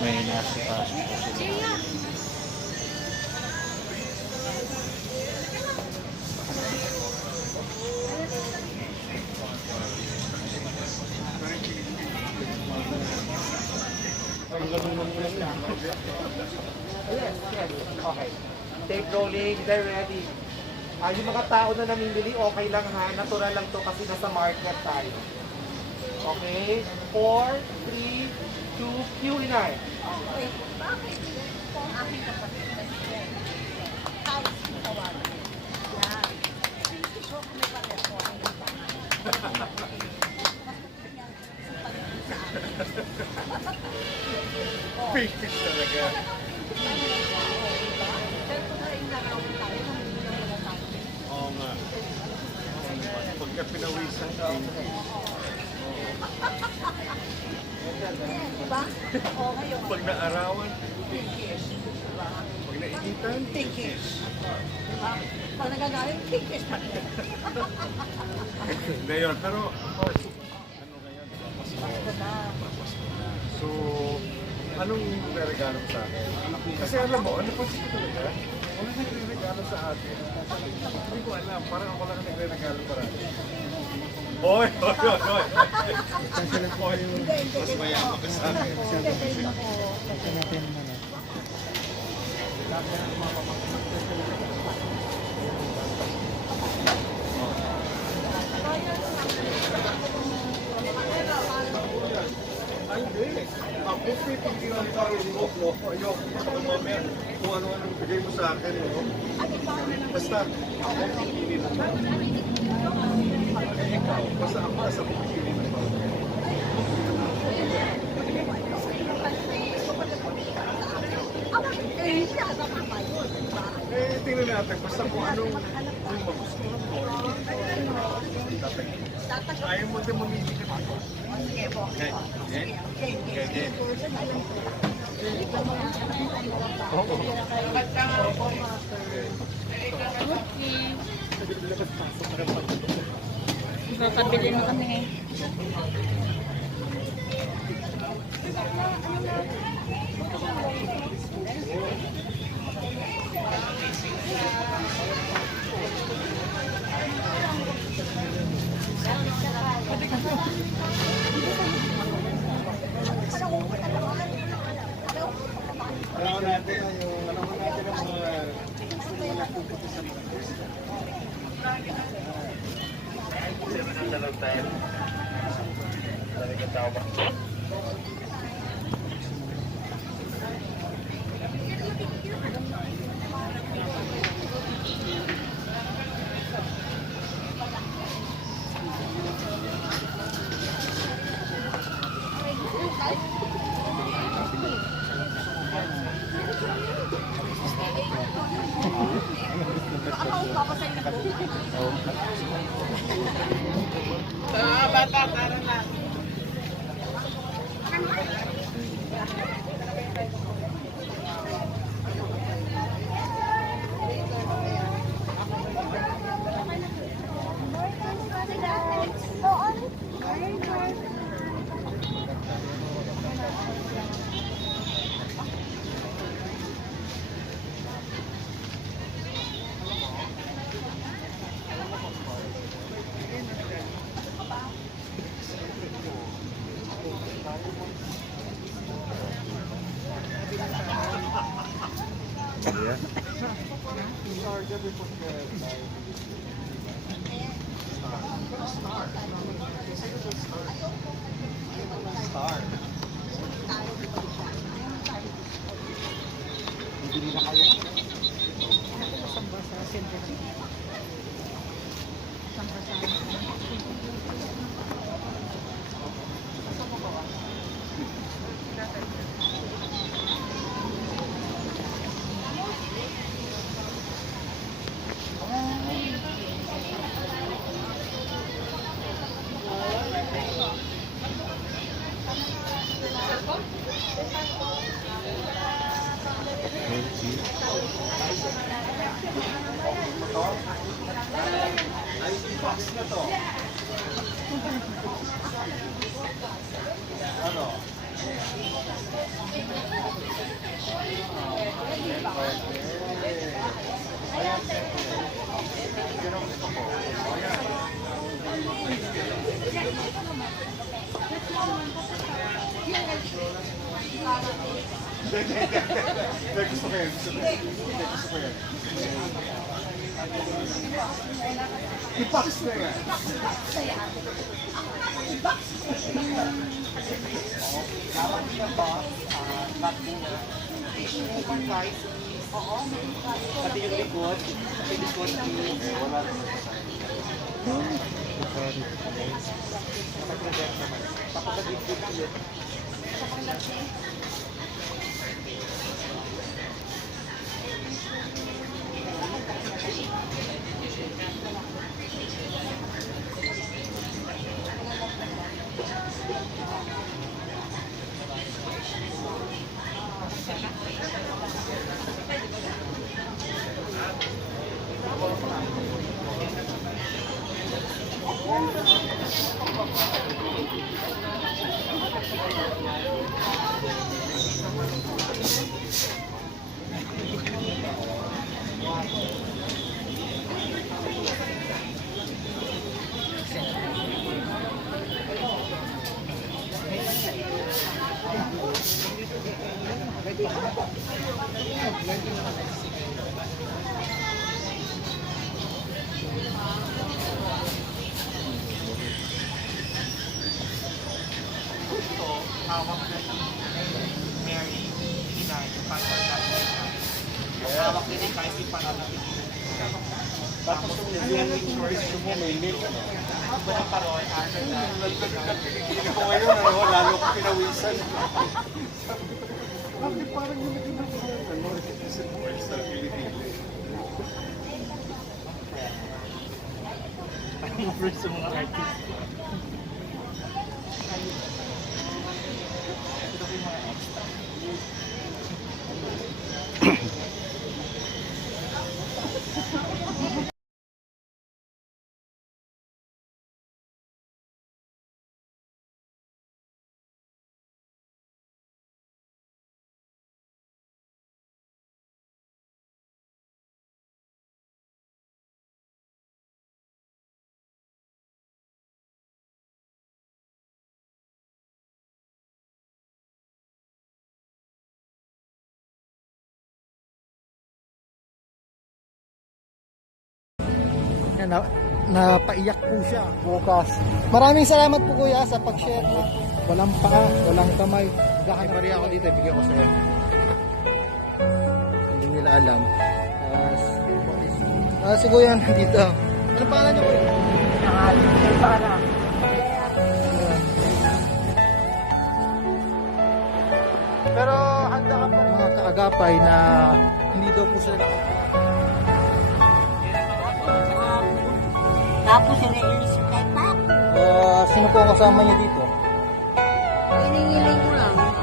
May nasipasok po sila. Yes, yes. Okay. Take rolling, they're ready. Yung mga tao na namimili, okay lang ha. Natural lang to kasi nasa market tayo. Okay? 4, 3, 2, Q&I. Okay, bakit po ang aking kapatid na si House Tawagan? Yan. Hindi ko kung may pareho ang ibangan. Pinkish talaga. Pero kung naingarawin tayo, namimili ng mga tayo. Oo nga. Pagka pinawisan, pinkish. Diba? Oo, ngayon. Pag naarawan, Pinkish. Diba? pag naikitan, Pinkish. Diba? Pag nagagalit, pinkish pa rin. Hindi yun. Pero, ano ngayon, diba? Pasko na. So, anong regalo mo sa akin? Kasi alam mo, ano pa siya talaga? Wala nagre-regalo sa atin. Hindi ko alam. Parang ako lang nagre-regalo parang. Hoy! Hoy! Hoy! Hoy! Hoy! Mas mayaman ka sa akin. Hindi ako. Kasi natin naman. Ay, hindi. Ako, pipigyan ko rin mo. Ayoko ko mamaya kung ano-ano bigay mo sa akin. No? Basta, ako pipili na lang. Ikaw, basta ako nasa pipili na lang. Eh, tingnan natin. Basta kung anong magustuhan mo. Ayaw mo din mamili ka dito. Okay. Okay. Papabili mo kami ngayon. Alam natin ang mga nagpupunta sa mga box na to. Ano? Hindi, gusto ko yan. Gusto ko yan. I-box na yan. Tawag na boss, not muna. Open guys. Oo. Pati yung likod. Pati likod. Wala naman. Pag-present naman. Papagagigit ulit. Ito, hawak na ni Mary Inay, yung pastor natin. Hawak din yung kahit yung pangalan. Tapos yung wearing shorts mo, may milk. Iba ng parol, after that. Hindi ko ngayon, lalo ko pinawisan. Bakit parang yung naging recognition points sa Pilipinas? First sa mga artist. Ito yung mga extra. Yan, napaiyak po siya bukas. Maraming salamat po kuya sa pag-share na walang paa, walang kamay. Ay, Maria ako dito, bigyan ko sa'yo. Hindi nila alam. Si kuya nandito. Ano pangalan niyo kuya? Pero handa ka pa mga kaagapay na hindi daw po sila Tapos iniilis sa kay Paco. sino po ang kasama niyo dito? Hiningiling ko lang.